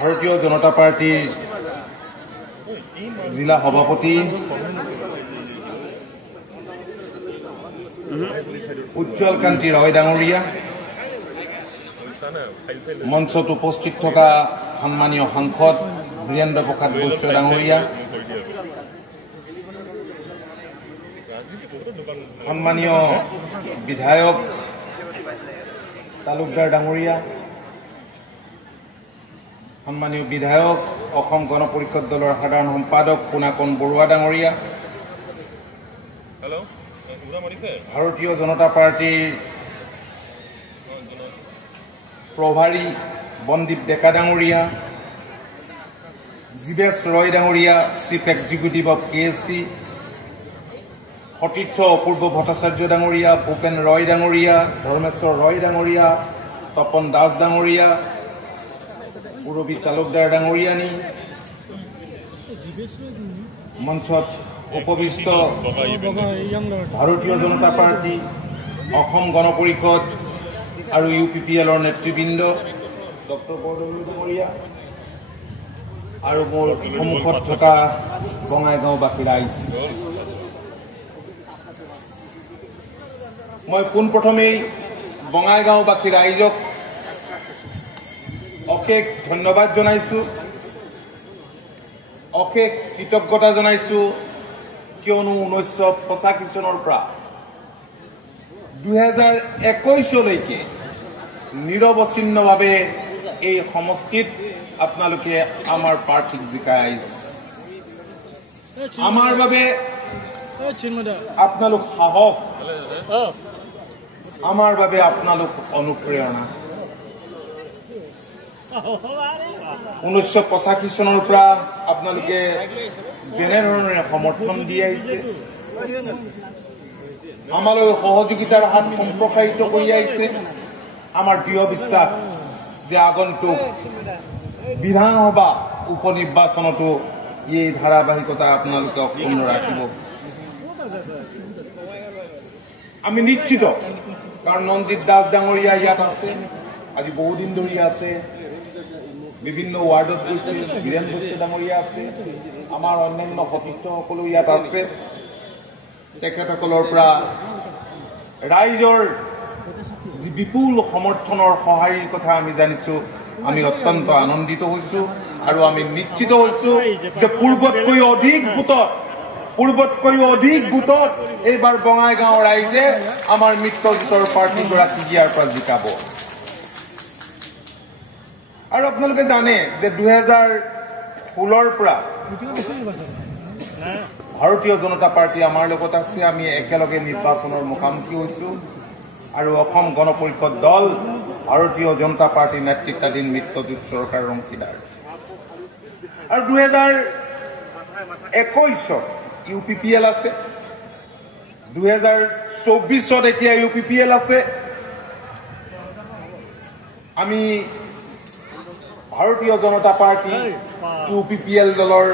ভাৰতীয় জনতা পাৰ্টিৰ জিলা সভাপতি উজ্জ্বল কান্তি ৰয় ডাঙৰীয়া, মঞ্চত উপস্থিত থকা সন্মানীয় সাংসদ বীৰেন্দ্ৰ প্ৰসাদ বৈশ্য ডাঙৰীয়া, সন্মানীয় বিধায়ক তালুকদাৰ ডাঙৰীয়া, সন্মানীয় বিধায়ক অসম গণ পৰিষদ দলৰ সাধাৰণ সম্পাদক পুনাকন বৰুৱা ডাঙৰীয়া, ভাৰতীয় জনতা পাৰ্টিৰ প্ৰভাৰী বন্দীপ ডেকা ডাঙৰীয়া, জীৱেশ ৰয় ডাঙৰীয়া, চিফ এক্সিকিউটিভ অফ KSC, সতীৰ্থ অপূৰ্ব ভট্টাচাৰ্য ডাঙৰীয়া, ভূপেন ৰয় ডাঙৰীয়া, ধৰ্মেশ্বৰ ৰয় ডাঙৰীয়া, তপন দাস ডাঙৰীয়া, পুৰবী তালুকদাৰ ডাঙৰীয়ানী, মঞ্চত উপবিষ্ট ভাৰতীয় জনতা পাৰ্টি, অসম গণ পৰিষদ আৰু UPPLৰ নেতৃবৃন্দ, ডক্টৰ বৰদলৈ ডাঙৰীয়া আৰু মোৰ সন্মুখত থকা বঙাইগাঁওবাসী ৰাইজ, মই পোনপ্ৰথমেই বঙাইগাঁওবাসী ৰাইজক অশেষ ধন্যবাদ জনাইছোঁ, অশেষ কৃতজ্ঞতা জনাইছোঁ, কিয়নো 1985 চনৰ পৰা 2021লৈকে নিৰৱচ্ছিন্নভাৱে এই সমষ্টিত আপোনালোকে আমাৰ প্ৰাৰ্থীক জিকাই আহিছে। আমাৰ বাবে আপোনালোক সাহস, আমাৰ বাবে আপোনালোক অনুপ্ৰেৰণা। 1985 চনৰ পৰা আপোনালোকে যেনেধৰণে সমৰ্থন দি আহিছে, আমালৈ সহযোগিতাৰ হাত সম্প্ৰসাৰিত কৰি আহিছে, আমাৰ দৃঢ় বিশ্বাস যে আগন্তুক বিধানসভা উপনিৰ্বাচনতো এই ধাৰাবাহিকতা আপোনালোকে অক্ষুণ্ণ ৰাখিব। আমি নিশ্চিত, কাৰণ নন্দীপ দাস ডাঙৰীয়া ইয়াত আছে, আজি বহুদিন ধৰি আছে, বিভিন্ন ৱাৰ্ডত গৈছে, বীৰেন বৈশ্য ডাঙৰীয়া আছে, আমাৰ অন্যান্য সতীৰ্থসকলো ইয়াত আছে। তেখেতসকলৰ পৰা ৰাইজৰ যি বিপুল সমৰ্থনৰ সঁহাৰিৰ কথা আমি জানিছোঁ, আমি অত্যন্ত আনন্দিত হৈছোঁ আৰু আমি নিশ্চিত হৈছোঁ যে পূৰ্বতকৈ অধিক ভোটত এইবাৰ বঙাইগাঁও ৰাইজে আমাৰ মিত্ৰজোঁটৰ প্ৰাৰ্থীগৰাকীক ইয়াৰ পৰা জিকাব। আৰু আপোনালোকে জানে যে 2016ৰ পৰা ভাৰতীয় জনতা পাৰ্টি আমাৰ লগত আছে, আমি একেলগে নিৰ্বাচনৰ মুখামুখি হৈছোঁ আৰু অসম গণ পৰিষদ দল ভাৰতীয় জনতা পাৰ্টিৰ নেতৃত্বাধীন মিত্ৰজোঁট চৰকাৰৰ অংশীদাৰ। আৰু 2021ত UPPL আছে, 2024ত এতিয়া UPPL আছে। আমি ভাৰতীয় জনতা পাৰ্টি UPPL দলৰ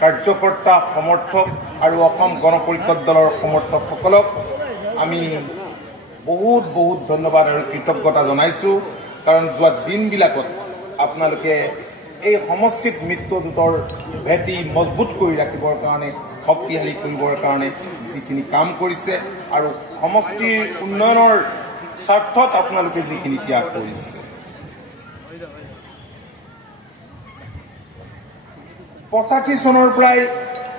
কাৰ্যকৰ্তা, সমৰ্থক আৰু অসম গণ পৰিষদ দলৰ সমৰ্থকসকলক আমি বহুত ধন্যবাদ আৰু কৃতজ্ঞতা জনাইছোঁ, কাৰণ যোৱা দিনবিলাকত আপোনালোকে এই সমষ্টিত মিত্ৰজোঁটৰ ভেটি মজবুত কৰি ৰাখিবৰ কাৰণে, শক্তিশালী কৰিবৰ কাৰণে যিখিনি কাম কৰিছে আৰু সমষ্টিৰ উন্নয়নৰ স্বাৰ্থত আপোনালোকে যিখিনি ত্যাগ কৰিছে। 85 চনৰ পৰাই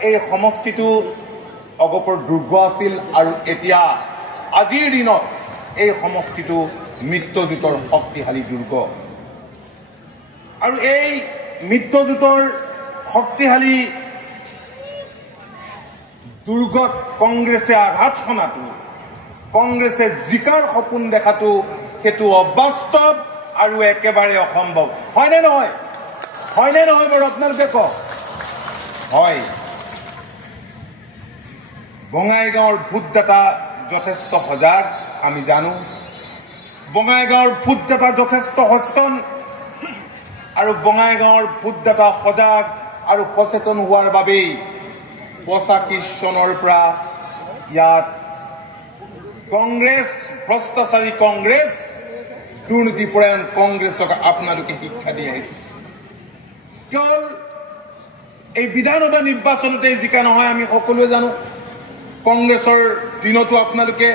এই সমষ্টিটো অগপৰ দুৰ্গ আছিল আৰু এতিয়া আজিৰ দিনত এই সমষ্টিটো মিত্ৰজোঁটৰ শক্তিশালী দুৰ্গ। আৰু এই মিত্ৰজোঁটৰ শক্তিশালী দুৰ্গত কংগ্ৰেছে আঘাত সনাটো, কংগ্ৰেছে জিকাৰ সপোন দেখাটো, সেইটো অবাস্তৱ আৰু একেবাৰে অসম্ভৱ। হয়নে নহয়? হয়নে নহয় বাৰু আপোনালোকে কওক? হয়। বঙাইগাঁৱৰ ভোটদাতা যথেষ্ট সজাগ, আমি জানো। বঙাইগাঁৱৰ ভোটদাতা যথেষ্ট সচেতন আৰু বঙাইগাঁৱৰ ভোটদাতা সজাগ আৰু সচেতন হোৱাৰ বাবেই 85 চনৰ পৰা ইয়াত কংগ্ৰেছ, ভ্ৰষ্টাচাৰী কংগ্ৰেছ দুৰ্নীতিপৰায়ণ কংগ্ৰেছক আপোনালোকে শিক্ষা দি আহিছে কেৱল এই বিধানসভা নিৰ্বাচনতে জিকা নহয় আমি সকলোৱে জানো কংগ্ৰেছৰ দিনতো আপোনালোকে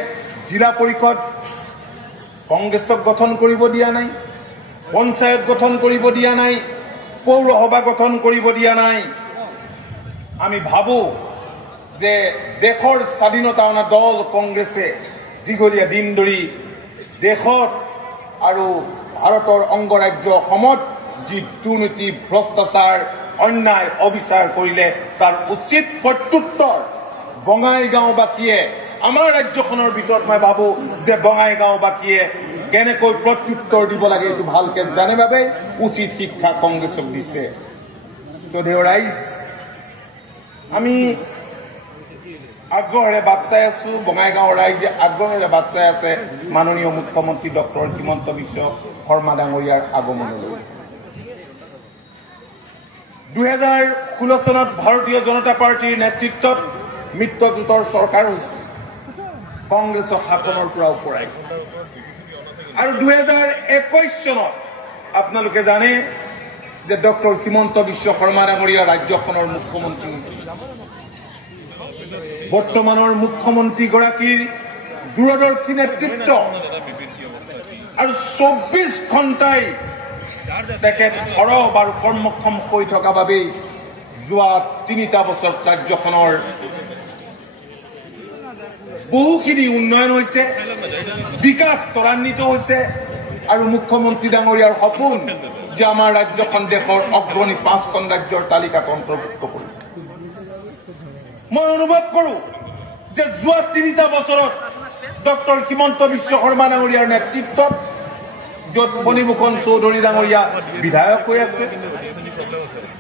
জিলা পৰিষদ কংগ্ৰেছক গঠন কৰিব দিয়া নাই পঞ্চায়ত গঠন কৰিব দিয়া নাই পৌৰসভা গঠন কৰিব দিয়া নাই আমি ভাবো যে দেশৰ স্বাধীনতা অনা দল কংগ্ৰেছে দীঘলীয়া দিন ধৰি দেশত আৰু ভাৰতৰ অংগৰাজ্য অসমত যি দুৰ্নীতি ভ্ৰষ্টাচাৰ অন্যায় অবিচাৰ কৰিলে তাৰ উচিত প্ৰত্যুত্তৰ বঙাইগাঁওবাসীয়ে আমাৰ ৰাজ্যখনৰ ভিতৰত মই ভাবো যে বঙাইগাঁওবাসীয়ে কেনেকৈ প্ৰত্যুত্তৰ দিব লাগে এইটো ভালকে জানে বাবে উচিত শিক্ষা কংগ্ৰেছক দিছে ৰাইজ আমি আগ্ৰহেৰে বাট চাই আছো বঙাইগাঁৱৰ ৰাইজে আগ্ৰহেৰে বাট চাই আছে মাননীয় মুখ্যমন্ত্ৰী ডক্টৰ হিমন্ত বিশ্ব শৰ্মা ডাঙৰীয়াৰ আগমনলৈ 2016 চনত ভাৰতীয় জনতা পাৰ্টিৰ নেতৃত্বত মিত্ৰজোঁটৰ চৰকাৰ হৈছে কংগ্ৰেছৰ শাসনৰ পৰা ওপৰাই আৰু 2021 চনত আপোনালোকে জানে যে ডক্টৰ হিমন্ত বিশ্ব শৰ্মা ডাঙৰীয়া ৰাজ্যখনৰ মুখ্যমন্ত্ৰী হৈছে বৰ্তমানৰ মুখ্যমন্ত্ৰীগৰাকীৰ দূৰদৰ্শী নেতৃত্ব আৰু 24 ঘণ্টাই তেখেত সৰব আৰু কৰ্মক্ষম হৈ থকা বাবেই যোৱা 3টা বছৰ ৰাজ্যখনৰ বহুখিনি উন্নয়ন হৈছে বিকাশ ত্বৰান্বিত হৈছে আৰু মুখ্যমন্ত্ৰী ডাঙৰীয়াৰ সপোন যে আমাৰ ৰাজ্যখন দেশৰ অগ্ৰণী 5খন ৰাজ্যৰ তালিকাত অন্তৰ্ভুক্ত কৰিব মই অনুভৱ কৰো যে যোৱা 3টা বছৰত ডক্টৰ হিমন্ত বিশ্ব শৰ্মা ডাঙৰীয়াৰ নেতৃত্বত য'ত ফণীভূষণ চৌধুৰী ডাঙৰীয়া বিধায়ক হৈ আছে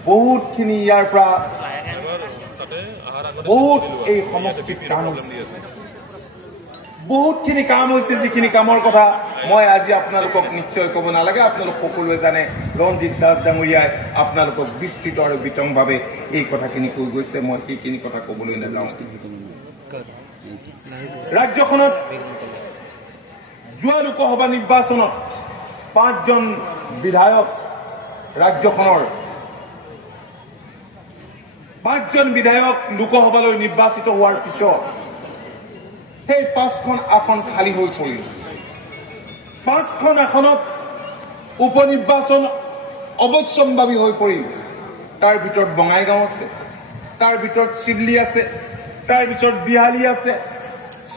বহুতখিনি ইয়াৰ পৰা বহুত এই সমষ্টিত কাম হৈছে বহুতখিনি কাম হৈছে যিখিনি কামৰ কথা মই আজি আপোনালোকক নিশ্চয় ক'ব নালাগে আপোনালোক সকলোৱে জানে ৰঞ্জিত দাস ডাঙৰীয়াই আপোনালোকক বিস্তৃত আৰু বিতংভাৱে এই কথাখিনি কৈ গৈছে মই সেইখিনি কথা ক'বলৈ নাযাওঁ ৰাজ্যখনত যোৱা লোকসভা নিৰ্বাচনত 5জন বিধায়ক ৰাজ্যখনৰ 5জন বিধায়ক লোকসভালৈ নিৰ্বাচিত হোৱাৰ পিছত সেই 5খন আসন খালী হৈ পৰিল 5খন আসনত উপনিৰ্বাচন অৱশ্যম্ভাৱী হৈ পৰিল তাৰ ভিতৰত বঙাইগাঁও আছে তাৰ ভিতৰত চিডলি আছে তাৰ ভিতৰত বিহালী আছে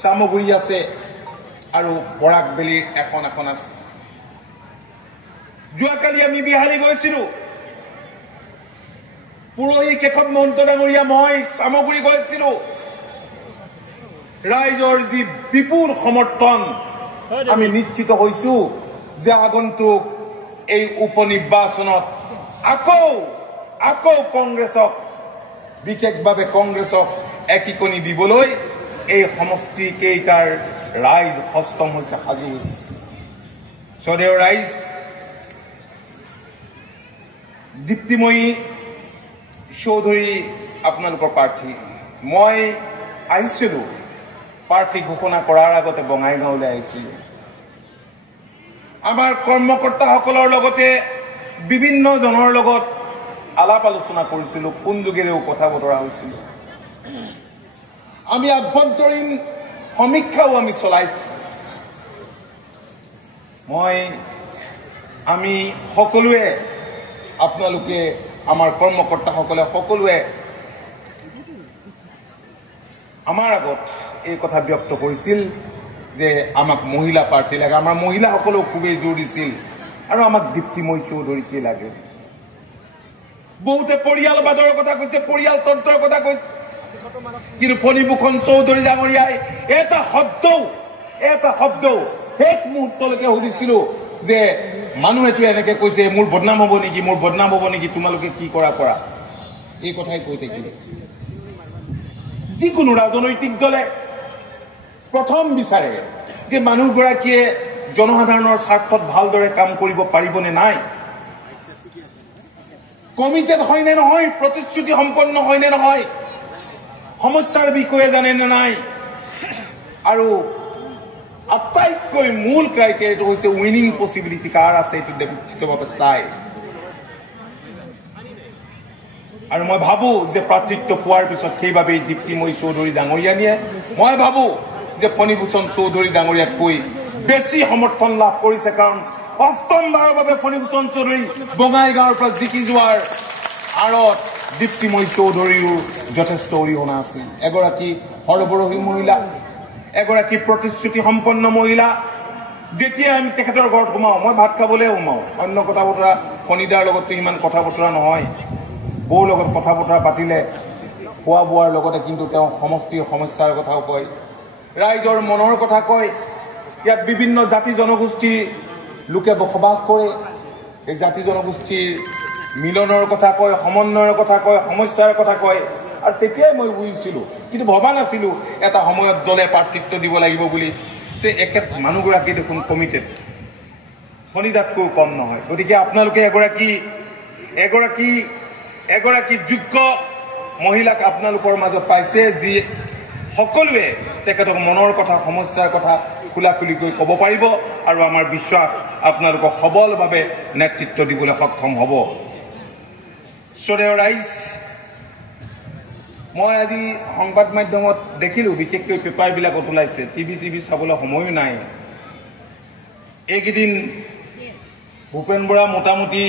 চামগুৰি আছে আৰু বৰাকবেলিৰ এখন আছে যোৱাকালি আমি বিহালী গৈছিলো পুৰোহি কেশৱ মহন্ত ডাঙৰীয়া মই চামগুৰি গৈছিলো ৰাইজৰ যি বিপুল সমৰ্থন আমি নিশ্চিত হৈছো যে আগন্তুক এই উপনিৰ্বাচনত আকৌ কংগ্ৰেছক বিশেষভাৱে কংগ্ৰেছক একিকনি দিবলৈ এই সমষ্টি কেইটাৰ ৰাইজ হস্তম হৈছে সাজু হৈছে সদেও ৰাইজ দীপ্তিময়ী চৌধুৰী আপোনালোকৰ প্ৰাৰ্থী মই আহিছিলো প্ৰাৰ্থী ঘোষণা কৰাৰ আগতে বঙাইগাঁওলৈ আহিছিলো আমাৰ কৰ্মকৰ্তাসকলৰ লগতে বিভিন্ন জনৰ লগত আলাপ আলোচনা কৰিছিলো কোন যোগেৰেও কথা বতৰা হৈছিল আমি আভ্যন্তৰীণ সমীক্ষাও আমি চলাইছো আমি সকলোৱে আপোনালোকে আমাৰ কৰ্মকৰ্তাসকলে সকলোৱে আমাৰ আগত এই কথা ব্যক্ত কৰিছিল যে আমাক মহিলা প্ৰাৰ্থী লাগে আমাৰ মহিলাসকলেও খুবেই জোৰ দিছিল আৰু আমাক দীপ্তিময়ী চৌধুৰীকে লাগে বহুতে পৰিয়ালবাদৰ কথা কৈছে পৰিয়ালতন্ত্ৰৰ কথা কৈছে কিন্তু ফণীভূষণ চৌধুৰী ডাঙৰীয়াই এটা শব্দ শেষ মুহূৰ্তলৈকে সুধিছিলো যে মানুহেতো এনেকে কৈছে মোৰ বদনাম হ'ব নেকি তোমালোকে কি কৰা এই কথাই কৈ থাকিলে যিকোনো ৰাজনৈতিক দলে প্ৰথম বিচাৰে যে মানুহগৰাকীয়ে জনসাধাৰণৰ স্বাৰ্থত ভালদৰে কাম কৰিব পাৰিবনে নাই কমিটেড হয়নে নহয় প্ৰতিশ্ৰুতি সম্পন্ন হয়নে নহয় সমস্যাৰ বিষয়ে জানে নে নাই আৰু আটাইতকৈ মূল ক্ৰাইটেৰিয়াটো হৈছে উইনিং পচিবিলিটি কাৰ আছে এইটো নিশ্চিতভাৱে চাই। আৰু মই ভাবো যে প্ৰাৰ্থিত্ব পোৱাৰ পিছত সেইবাবেই দীপ্তিময়ী চৌধুৰী ডাঙৰীয়া নিয়ে। মই ভাবো যে ফণীভূষণ চৌধুৰী ডাঙৰীয়াতকৈ বেছি সমৰ্থন লাভ কৰিছে, কাৰণ অষ্টমবাৰৰ বাবে ফণীভূষণ চৌধুৰী বঙাইগাঁৱৰ পৰা জিকি যোৱাৰ আঁৰত দীপ্তিময়ী চৌধুৰীৰো যথেষ্ট অৰিহণা আছিল। এগৰাকী সৰ্বৰহী মহিলা, এগৰাকী প্ৰতিশ্ৰুতি সম্পন্ন মহিলা। যেতিয়া আমি তেখেতৰ ঘৰত সোমাওঁ, মই ভাত খাবলৈ সোমাওঁ, অন্য কথা বতৰা ফণীদাৰ লগতো ইমান কথা বতৰা নহয়। বৌৰ লগত কথা বতৰা পাতিলে খোৱা বোৱাৰ লগতে কিন্তু তেওঁ সমষ্টিৰ সমস্যাৰ কথাও কয়, ৰাইজৰ মনৰ কথা কয়। ইয়াত বিভিন্ন জাতি জনগোষ্ঠীৰ লোকে বসবাস কৰে, এই জাতি জনগোষ্ঠীৰ মিলনৰ কথা কয়, সমন্বয়ৰ কথা কয়, সমস্যাৰ কথা কয়। আৰু তেতিয়াই মই বুজিছিলোঁ, কিন্তু ভবা নাছিলোঁ এটা সময়ত দলে প্ৰাৰ্থিত্ব দিব লাগিব বুলি। তে একেট মানুহগৰাকী দেখোন কমিটেড, ফণীদাতকৈ কম নহয়। গতিকে আপোনালোকে এগৰাকী যোগ্য মহিলাক আপোনালোকৰ মাজত পাইছে, যি সকলোৱে তেখেতক মনৰ কথা, সমস্যাৰ কথা খোলা খুলিকৈ ক'ব পাৰিব। আৰু আমাৰ বিশ্বাস আপোনালোকক সবলভাৱে নেতৃত্ব দিবলৈ সক্ষম হ'ব। শ্ৰদ্ধেয় ৰাইজ, মই আজি সংবাদ মাধ্যমত দেখিলোঁ, বিশেষকৈ পেপাৰবিলাকত ওলাইছে, টিভি চাবলৈ সময়ো নাই। এইকেইদিন ভূপেন বৰা মোটামুটি,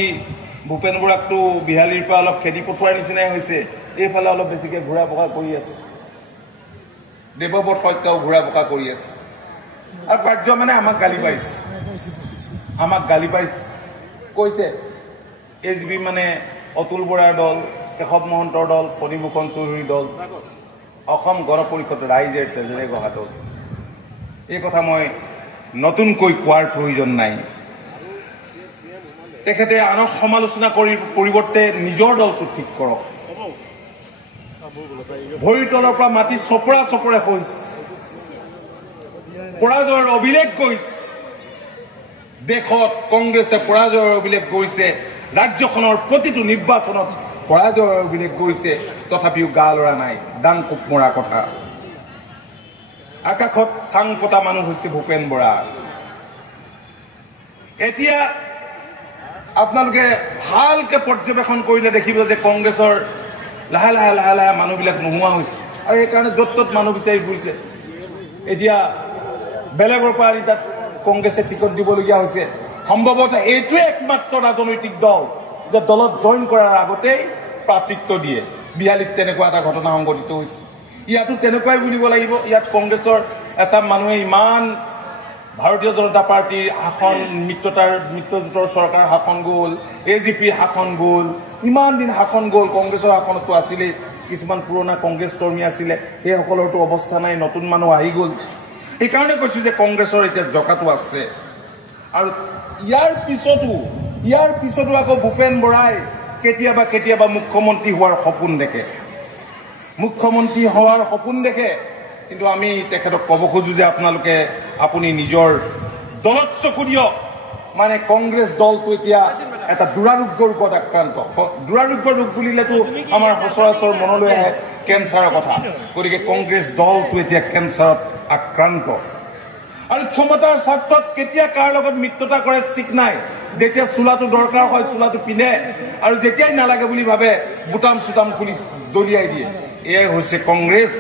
ভূপেন বৰাকতো বিহালীৰ পৰা অলপ খেদি পঠোৱাৰ নিচিনাই হৈছে, এইফালে অলপ বেছিকৈ ঘূৰা পকা কৰি আছে। দেৱব্ৰত সত্যাও ঘূৰা পকা কৰি আছে। আৰু কাৰ্য মানে আমাক গালি পাৰিছে, কৈছে AGP মানে অতুল বৰাৰ দল, কেশৱ মহন্তৰ দল, ফণীভূষণ চৌধুৰীৰ দল, অসম গণ পৰিষদ ৰাইজৰ তেজেৰে গঢ়া দল। এই কথা মই নতুনকৈ কোৱাৰ প্ৰয়োজন নাই। তেখেতে আনক সমালোচনা কৰি পৰিৱৰ্তে নিজৰ দলটো ঠিক কৰক। ভৰিৰ তলৰ পৰা মাটি চপৰা কৈছে, পৰাজয়ৰ অভিলেখ গৈছে। দেশত কংগ্ৰেছে পৰাজয়ৰ অভিলেখ গৈছে, ৰাজ্যখনৰ প্ৰতিটো নিৰ্বাচনত পৰাজয়ৰ অভিলেখ গৈছে, তথাপিও গা লৰা নাই। দান কোপ মৰা কথা। আকাশত চাং পতা মানুহ হৈছে ভূপেন বৰা। এতিয়া আপোনালোকে ভালকে পৰ্যবেক্ষণ কৰিলে দেখিব যে কংগ্ৰেছৰ লাহে লাহে মানুহবিলাক নোহোৱা হৈছে, আৰু এইকাৰণে য'ত ত'ত মানুহ বিচাৰি ফুৰিছে। এতিয়া বেলেগৰ পৰা আনি তাত কংগ্ৰেছে টিকট দিবলগীয়া হৈছে। সম্ভৱতঃ এইটোৱে একমাত্ৰ ৰাজনৈতিক দল যে দলত জইন কৰাৰ আগতেই প্ৰাৰ্থিত্ব দিয়ে। বিহালীত তেনেকুৱা এটা ঘটনা সংঘটিত হৈছে, ইয়াতো তেনেকুৱাই বুলিব লাগিব। ইয়াত কংগ্ৰেছৰ এচাম মানুহে ইমান ভাৰতীয় জনতা পাৰ্টীৰ শাসন, মিত্ৰজোঁটৰ চৰকাৰ শাসন গ'ল, AGPৰ শাসন গ'ল, ইমান দিন শাসন গ'ল, কংগ্ৰেছৰ শাসনতো আছিলেই, কিছুমান পুৰণা কংগ্ৰেছ কৰ্মী আছিলে, সেইসকলৰতো অৱস্থা নাই, নতুন মানুহ আহি গ'ল। সেইকাৰণে কৈছোঁ যে কংগ্ৰেছৰ এতিয়া জকাটো আছে। আৰু ইয়াৰ পিছতো আকৌ ভূপেন বৰাই কেতিয়াবা মুখ্যমন্ত্ৰী হোৱাৰ সপোন দেখে, কিন্তু আমি তেখেতক ক'ব খোজোঁ যে আপুনি নিজৰ দলত চকু দিয়ক। মানে কংগ্ৰেছ দলটো এতিয়া এটা দুৰাৰোগ্য ৰোগত আক্ৰান্ত। দুৰাৰোগ্য ৰোগ বুলিলেতো আমাৰ সচৰাচৰ মনলৈ আহে কেঞ্চাৰৰ কথা। গতিকে কংগ্ৰেছ দলটো এতিয়া কেঞ্চাৰত আক্ৰান্ত। আৰু ক্ষমতাৰ স্বাৰ্থত কেতিয়া কাৰ লগত মিত্ৰতা কৰে ঠিক নাই। যেতিয়া চোলাটো দৰকাৰ হয় চোলাটো পিন্ধে, আৰু যেতিয়াই নালাগে বুলি ভাবে বুটাম চুটাম খুলি দলিয়াই দিয়ে। এয়াই হৈছে কংগ্ৰেছ।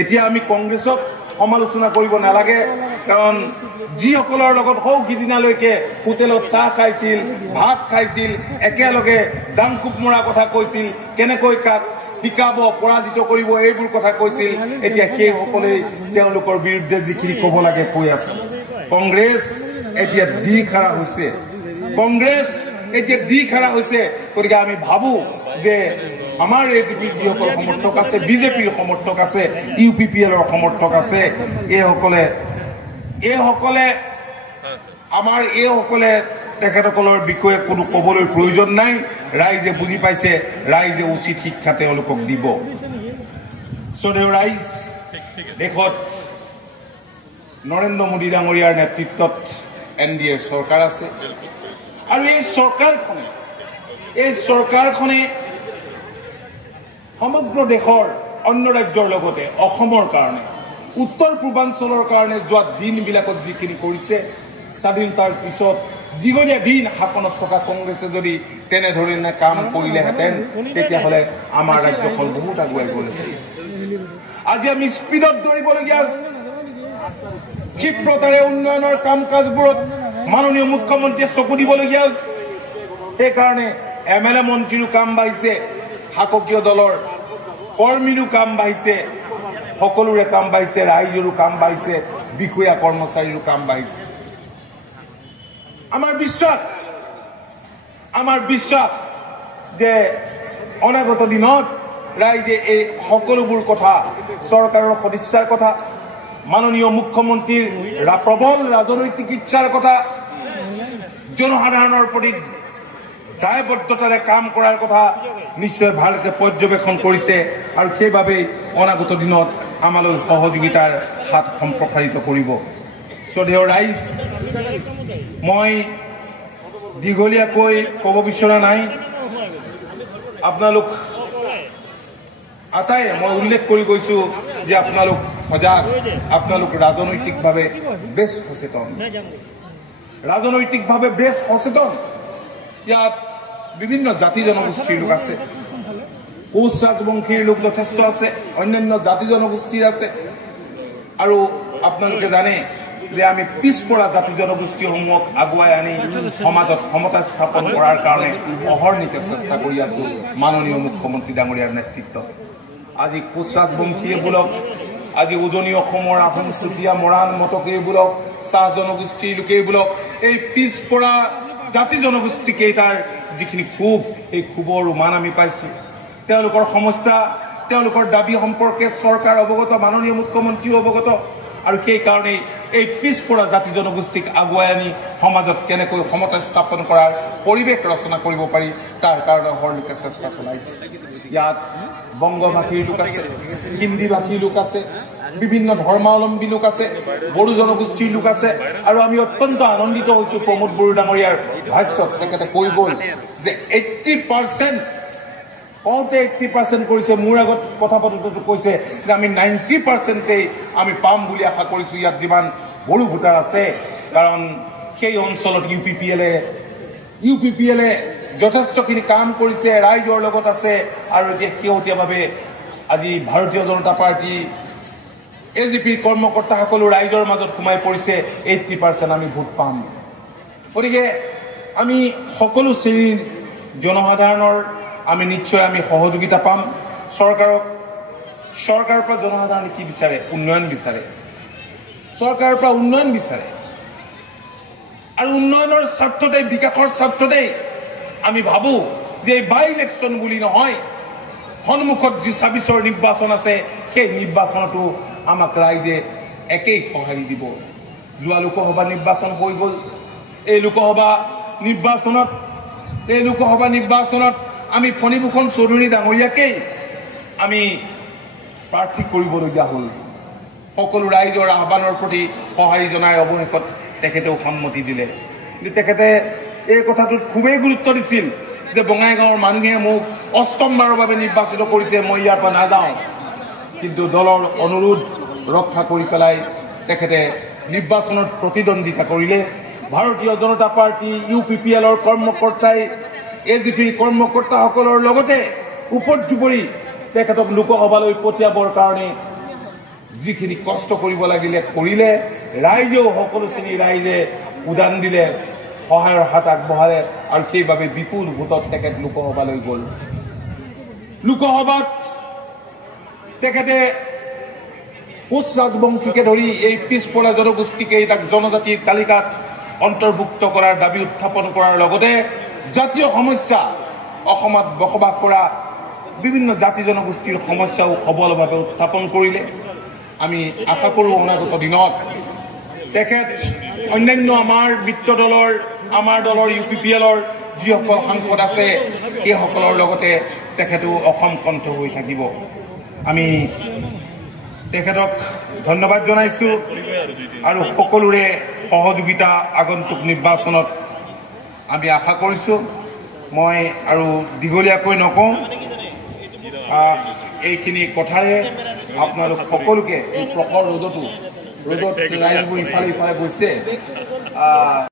এতিয়া আমি কংগ্ৰেছক সমালোচনা কৰিব নালাগে, কাৰণ যিসকলৰ লগত সিদিনালৈকে হোটেলত চাহ খাইছিল, ভাত খাইছিল, একেলগে দাংকোপ মৰা কথা কৈছিল, কেনেকৈ কাক শিকাব, পৰাজিত কৰিব, এইবোৰ কথা কৈছিল, এতিয়া সেইসকলেই তেওঁলোকৰ বিৰুদ্ধে যিখিনি ক'ব লাগে কৈ আছে। কংগ্ৰেছ এতিয়া দিশহাৰা হৈছে। গতিকে আমি ভাবোঁ যে আমাৰ AGPৰ যিসকল সমৰ্থক আছে, BJPৰ সমৰ্থক আছে, UPPLৰ সমৰ্থক আছে, এইসকলে তেখেতসকলৰ বিষয়ে কোনো ক'বলৈ প্ৰয়োজন নাই। ৰাইজে বুজি পাইছে, ৰাইজে উচিত শিক্ষা তেওঁলোকক দিব। শ্ৰদ্ধেয় ৰাইজ, দেশত নৰেন্দ্ৰ মোদী ডাঙৰীয়াৰ নেতৃত্বত NDAৰ চৰকাৰ আছে, আৰু এই চৰকাৰখনে সমগ্ৰ দেশৰ অন্য ৰাজ্যৰ লগতে অসমৰ কাৰণে উত্তৰ পূৰ্বাঞ্চলৰ কাৰণে যোৱা দিনবিলাকত যিখিনি কৰিছে স্বাধীনতাৰ পিছত দীঘলীয়া দিন শাসনত থকা কংগ্ৰেছে যদি তেনেধৰণে কাম কৰিলেহেঁতেন তেতিয়াহ'লে আমাৰ ৰাজ্যখন বহুত আগুৱাই গ'লহেঁতেন। আজি আমি স্পীডত দৌৰিবলগীয়া আছে। ক্ষিপ্ৰতাৰে উন্নয়নৰ কাম কাজবোৰত মাননীয় মুখ্যমন্ত্ৰীয়ে চকু দিবলগীয়া হৈছে। সেইকাৰণে MLA মন্ত্ৰীৰো কাম বাঢ়িছে, শাসকীয় দলৰ কৰ্মীৰো কাম বাঢ়িছে, সকলোৰে কাম বাঢ়িছে, ৰাইজৰো কাম বাঢ়িছে, বিষয়া কৰ্মচাৰীৰো কাম বাঢ়িছে। আমাৰ বিশ্বাস যে অনাগত দিনত ৰাইজে এই সকলোবোৰ কথা, চৰকাৰৰ সদিচ্ছাৰ কথা, মাননীয় মুখ্যমন্ত্ৰীৰ প্ৰবল ৰাজনৈতিক ইচ্ছাৰ কথা, জনসাধাৰণৰ প্ৰতি দায়বদ্ধতাৰে কাম কৰাৰ কথা নিশ্চয় ভালকে পৰ্যবেক্ষণ কৰিছে আৰু সেইবাবেই অনাগত দিনত আমালৈ সহযোগিতাৰ হাত সম্প্ৰসাৰিত কৰিব। শ্ৰদ্ধেয় ৰাইজ, মই দীঘলীয়াকৈ ক'ব বিচৰা নাই। আপোনালোক আটাইয়ে মই উল্লেখ কৰি গৈছো যে আপোনালোক সজাগ, আপোনালোক ৰাজনৈতিকভাৱে বেছ সচেতন। ইয়াত বিভিন্ন জাতি জনগোষ্ঠীৰ লোক আছে, কোচ ৰাজবংশীৰ লোক যথেষ্ট আছে, অন্যান্য জাতি জনগোষ্ঠীৰ আছে। আৰু আপোনালোকে জানে যে আমি পিছপৰা জাতি জনগোষ্ঠীসমূহক আগুৱাই আনি সমাজত সমতা স্থাপন কৰাৰ কাৰণে অহৰ্নিশে চেষ্টা কৰি আছো মাননীয় মুখ্যমন্ত্ৰী ডাঙৰীয়াৰ নেতৃত্বত। আজি কোচ ৰাজবংশীয়ে বোলক, আজি উজনি অসমৰ আহোম, চুতীয়া, মৰাণ, মটকেই বোলক, চাহ জনগোষ্ঠীৰ লোকেই বোলক, এই পিছপৰা জাতি জনগোষ্ঠী কেইটাৰ যিখিনি ক্ষোভ, এই ক্ষোভৰ উমান আমি পাইছো। তেওঁলোকৰ সমস্যা, তেওঁলোকৰ দাবী সম্পৰ্কে চৰকাৰ অৱগত, মাননীয় মুখ্যমন্ত্ৰীও অৱগত। আৰু সেইকাৰণেই এই পিছপৰা জাতি জনগোষ্ঠীক আগুৱাই আনি সমাজত কেনেকৈ সমতা স্থাপন কৰাৰ পৰিৱেশ ৰচনা কৰিব পাৰি তাৰ কাৰণে অহৰ্নিশে চেষ্টা চলাইছে। ইয়াত বংগভাষীৰ লোক আছে, হিন্দী ভাষীৰ লোক আছে, বিভিন্ন ধৰ্মাৱলম্বী লোক আছে, বড়ো জনগোষ্ঠীৰ লোক আছে। আৰু আমি অত্যন্ত আনন্দিত হৈছো প্ৰমোদ বড়ো ডাঙৰীয়াৰ ভাষ্যত তেখেতে কৈ গ'ল যে 80% কওঁতে 80% কৰিছে, মোৰ আগত কথা পাতোঁতে কৈছে যে আমি 90%ই আমি পাম বুলি আশা কৰিছোঁ ইয়াত যিমান বড়ো ভোটাৰ আছে। কাৰণ সেই অঞ্চলত ইউ পি পি এলে যথেষ্টখিনি কাম কৰিছে, ৰাইজৰ লগত আছে। আৰু এতিয়া শেহতীয়াভাৱে আজি ভাৰতীয় জনতা পাৰ্টী AJPৰ কৰ্মকৰ্তাসকলো ৰাইজৰ মাজত সোমাই পৰিছে, 80% আমি ভোট পাম। গতিকে আমি সকলো শ্ৰেণীৰ জনসাধাৰণৰ আমি নিশ্চয় আমি সহযোগিতা পাম। চৰকাৰৰ পৰা জনসাধাৰণে কি বিচাৰে? উন্নয়ন বিচাৰে। চৰকাৰৰ পৰা উন্নয়ন বিচাৰে আৰু উন্নয়নৰ স্বাৰ্থতেই, বিকাশৰ স্বাৰ্থতেই আমি ভাবোঁ যে এই বাই ইলেকশ্যন বুলি নহয়, সন্মুখত যি 26ৰ নিৰ্বাচন আছে সেই নিৰ্বাচনতো আমাক ৰাইজে একেই সঁহাৰি দিব। যোৱা লোকসভা নিৰ্বাচন হৈ গ'ল। এই লোকসভা নিৰ্বাচনত আমি ফণীভূষণ চৌধুৰী ডাঙৰীয়াকেই আমি প্ৰাৰ্থী কৰিবলগীয়া হ'ল। সকলো ৰাইজৰ আহ্বানৰ প্ৰতি সঁহাৰি জনাই অৱশেষত তেখেতেও সন্মতি দিলে। কিন্তু তেখেতে এই কথাটোত খুবেই গুৰুত্ব দিছিল যে বঙাইগাঁৱৰ মানুহে মোক অষ্টমবাৰৰ বাবে নিৰ্বাচিত কৰিছে, মই ইয়াৰ পৰা নাযাওঁ। কিন্তু দলৰ অনুৰোধ ৰক্ষা কৰি পেলাই তেখেতে নিৰ্বাচনত প্ৰতিদ্বন্দ্বিতা কৰিলে। ভাৰতীয় জনতা পাৰ্টি UPPLৰ কৰ্মকৰ্তাই AJPৰ কৰ্মকৰ্তাসকলৰ লগতে উপৰ্যুপৰি তেখেতক লোকসভালৈ পঠিয়াবৰ কাৰণে যিখিনি কষ্ট কৰিব লাগিলে কৰিলে। ৰাইজেও, সকলো শ্ৰেণীৰ ৰাইজে উদান দিলে, সহায়ৰ হাত আগবঢ়ালে আৰু সেইবাবে বিপুল ভোটত তেখেত লোকসভালৈ গ'ল। লোকসভাত তেখেতে কোচ ৰাজবংশীকে ধৰি এই পিছপৰা জনগোষ্ঠীকেইটাক জনজাতিৰ তালিকাত অন্তৰ্ভুক্ত কৰাৰ দাবী উত্থাপন কৰাৰ লগতে জাতীয় সমস্যা, অসমত বসবাস কৰা বিভিন্ন জাতি জনগোষ্ঠীৰ সমস্যাও সবলভাৱে উত্থাপন কৰিলে। আমি আশা কৰোঁ অনাগত দিনত তেখেত অন্যান্য আমাৰ মিত্ৰ দলৰ, আমাৰ দলৰ UPPLৰ যিসকল সাংসদ আছে সেইসকলৰ লগতে তেখেতো অসম কণ্ঠ হৈ থাকিব। আমি তেখেতক ধন্যবাদ জনাইছোঁ আৰু সকলোৰে সহযোগিতা আগন্তুক নিৰ্বাচনত আমি আশা কৰিছোঁ। মই আৰু দীঘলীয়াকৈ নকওঁ, এইখিনি কথাৰে আপোনালোক সকলোকে এই প্ৰখৰ ৰ'দত ৰাইজবোৰ ইফালে ইফালে গৈছে